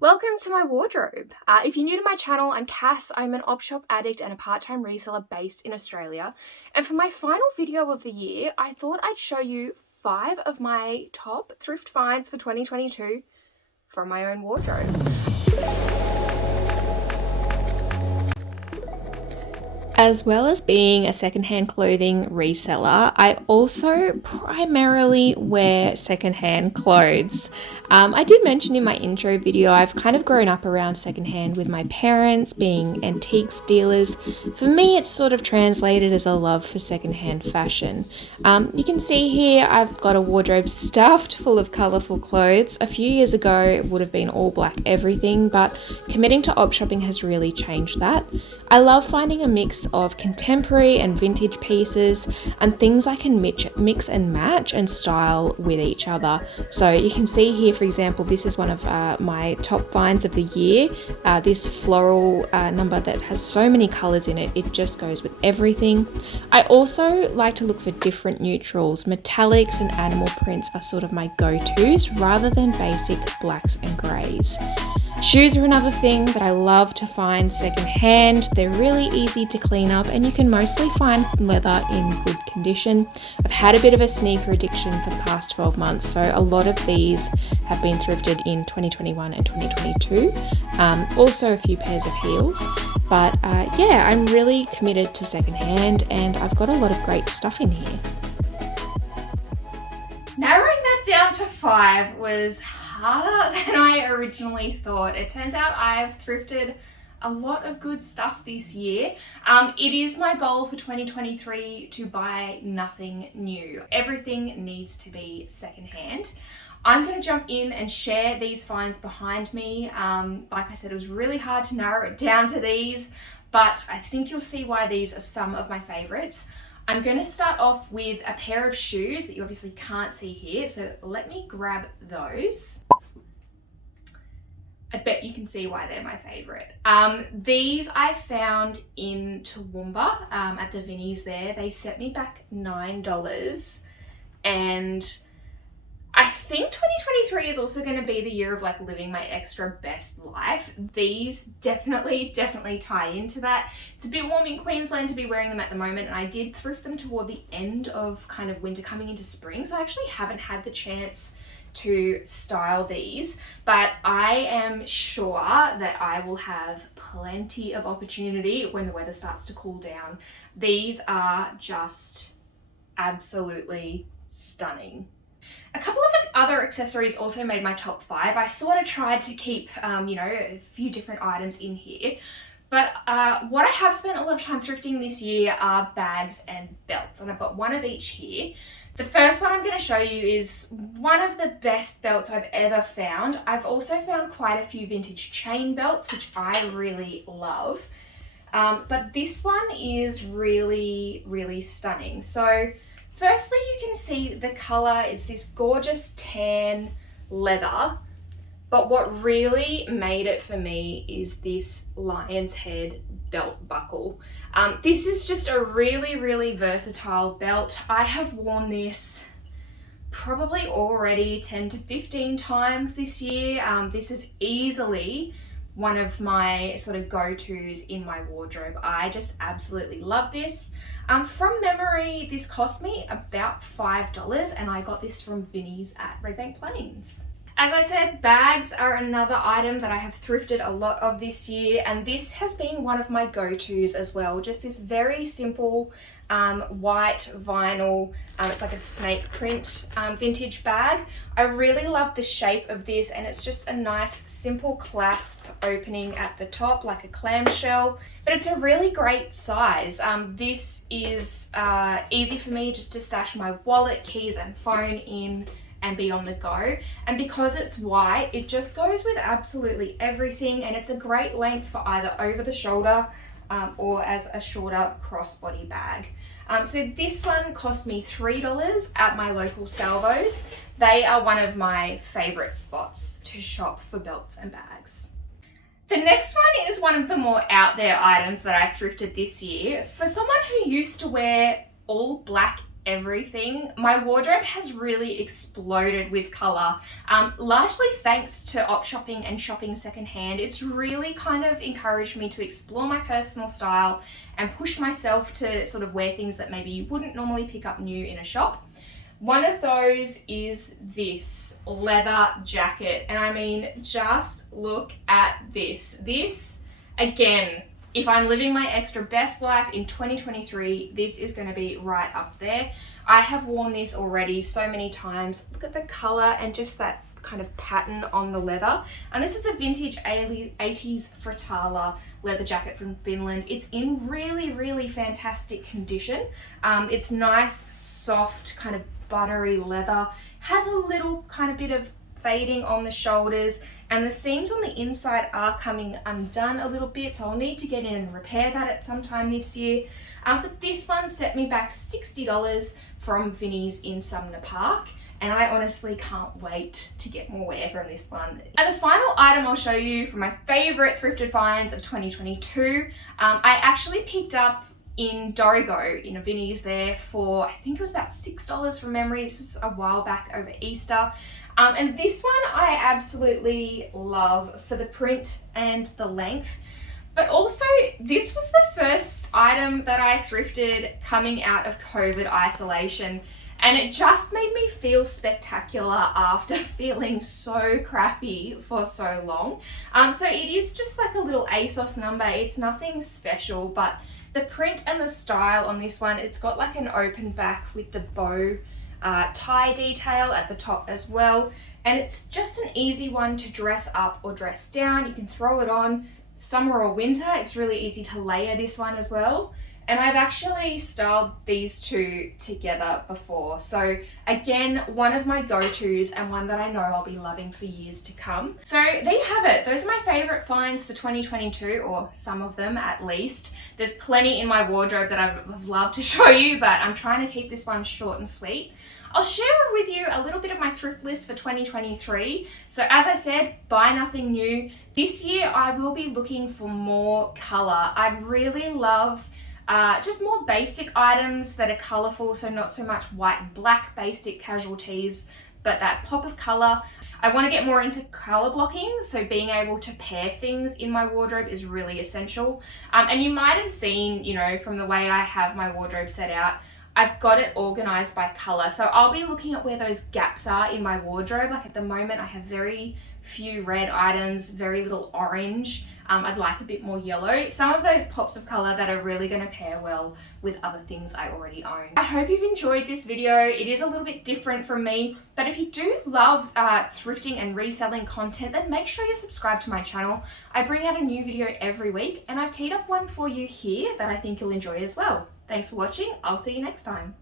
Welcome to my wardrobe. If you're new to my channel, I'm Cass. I'm an op shop addict and a part-time reseller based in Australia. And for my final video of the year, I thought I'd show you 5 of my top thrift finds for 2022 from my own wardrobe. As well as being a secondhand clothing reseller, I also primarily wear secondhand clothes. I did mention in my intro video, I've kind of grown up around secondhand with my parents being antiques dealers. For me, it's sort of translated as a love for secondhand fashion. You can see here, I've got a wardrobe stuffed full of colourful clothes. A few years ago, it would have been all black everything, but committing to op shopping has really changed that. I love finding a mix of contemporary and vintage pieces and things I can mix and match and style with each other. So you can see here, for example, this is one of my top finds of the year. This floral number that has so many colours in it, it just goes with everything. I also like to look for different neutrals. Metallics and animal prints are sort of my go-tos rather than basic blacks and greys. Shoes are another thing that I love to find secondhand. They're really easy to clean up and you can mostly find leather in good condition. I've had a bit of a sneaker addiction for the past 12 months, so a lot of these have been thrifted in 2021 and 2022. Also a few pairs of heels, but yeah, I'm really committed to secondhand and I've got a lot of great stuff in here. Narrowing that down to 5 was harder than I originally thought. It turns out I've thrifted a lot of good stuff this year. It is my goal for 2023 to buy nothing new. Everything needs to be secondhand. I'm going to jump in and share these finds behind me. Like I said, it was really hard to narrow it down to these, but I think you'll see why these are some of my favorites. I'm going to start off with a pair of shoes that you obviously can't see here, so let me grab those. I bet you can see why they're my favorite. These I found in Toowoomba at the Vinnies there. They set me back $9, and I think 2023 is also going to be the year of like living my extra best life. These definitely tie into that. It's a bit warm in Queensland to be wearing them at the moment, and I did thrift them toward the end of kind of winter coming into spring, so I actually haven't had the chance to style these, but I am sure that I will have plenty of opportunity when the weather starts to cool down. These are just absolutely stunning. A couple of other accessories also made my top 5. I sort of tried to keep, a few different items in here. But what I have spent a lot of time thrifting this year are bags and belts. And I've got one of each here. The first one I'm going to show you is one of the best belts I've ever found. I've also found quite a few vintage chain belts, which I really love. But this one is really stunning. So firstly, you can see the color is this gorgeous tan leather, but what really made it for me is this lion's head belt buckle. This is just a really versatile belt. I have worn this probably already 10 to 15 times this year. This is easily one of my sort of go-tos in my wardrobe. I just absolutely love this. From memory, this cost me about $5 and I got this from Vinnies at Redbank Plains. As I said, bags are another item that I have thrifted a lot of this year, and this has been one of my go-tos as well. Just this very simple white vinyl, it's like a snake print vintage bag. I really love the shape of this, and it's just a nice simple clasp opening at the top like a clamshell, but it's a really great size. This is easy for me just to stash my wallet, keys and phone in and be on the go. And because it's white, it just goes with absolutely everything, and it's a great length for either over the shoulder or as a shorter crossbody bag. So this one cost me $3 at my local Salvos. They are one of my favorite spots to shop for belts and bags. The next one is one of the more out there items that I thrifted this year. For someone who used to wear all black everything. My wardrobe has really exploded with colour, largely thanks to op shopping and shopping secondhand. It's really kind of encouraged me to explore my personal style and push myself to sort of wear things that maybe you wouldn't normally pick up new in a shop. One of those is this leather jacket, and I mean, just look at this. This, again, if I'm living my extra best life in 2023, this is going to be right up there. I have worn this already so many times. Look at the color and just that kind of pattern on the leather. And this is a vintage 80s frittata leather jacket from Finland. It's in really, really fantastic condition. It's nice, soft, kind of buttery leather. Has a little kind of bit of fading on the shoulders, and the seams on the inside are coming undone a little bit, so I'll need to get in and repair that at some time this year. But this one set me back $60 from Vinnie's in Sumner Park, and I honestly can't wait to get more wear from this one. And the final item I'll show you from my favorite thrifted finds of 2022, I actually picked up in Dorrigo in a Vinnie's there for, I think it was about $6 from memory. This was a while back over Easter. And this one I absolutely love for the print and the length. But also, this was the first item that I thrifted coming out of COVID isolation. And it just made me feel spectacular after feeling so crappy for so long. So it is just like a little ASOS number. It's nothing special, but the print and the style on this one, it's got like an open back with the bow tie detail at the top as well. And it's just an easy one to dress up or dress down. You can throw it on summer or winter. It's really easy to layer this one as well. And I've actually styled these two together before. So again, one of my go-tos and one that I know I'll be loving for years to come. So there you have it. Those are my favorite finds for 2022, or some of them at least. There's plenty in my wardrobe that I've loved to show you, but I'm trying to keep this one short and sweet. I'll share with you a little bit of my thrift list for 2023. So as I said, buy nothing new. This year I will be looking for more color. I'd really love just more basic items that are colourful, so not so much white and black basic casual tees, but that pop of colour. I want to get more into colour blocking, so being able to pair things in my wardrobe is really essential. And you might have seen, you know, from the way I have my wardrobe set out, I've got it organised by colour. So I'll be looking at where those gaps are in my wardrobe. Like at the moment I have very few red items, very little orange. I'd like a bit more yellow. Some of those pops of colour that are really going to pair well with other things I already own. I hope you've enjoyed this video. It is a little bit different from me, but if you do love thrifting and reselling content, then make sure you subscribe to my channel. I bring out a new video every week, and I've teed up one for you here that I think you'll enjoy as well. Thanks for watching. I'll see you next time.